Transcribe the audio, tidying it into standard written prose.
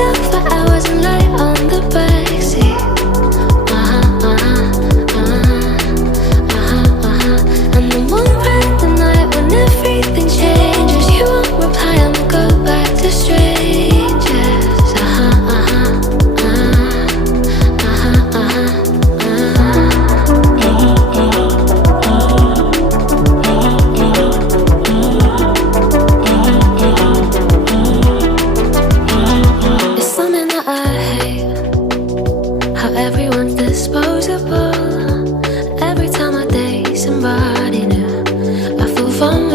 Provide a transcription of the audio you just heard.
Talk for hours and lie on the backseat. And the one bright the night when everything changes. You won't reply, I'ma go back to strangers. It's something that I hate, how everyone's disposable. Every time I date somebody new, I feel vulnerable.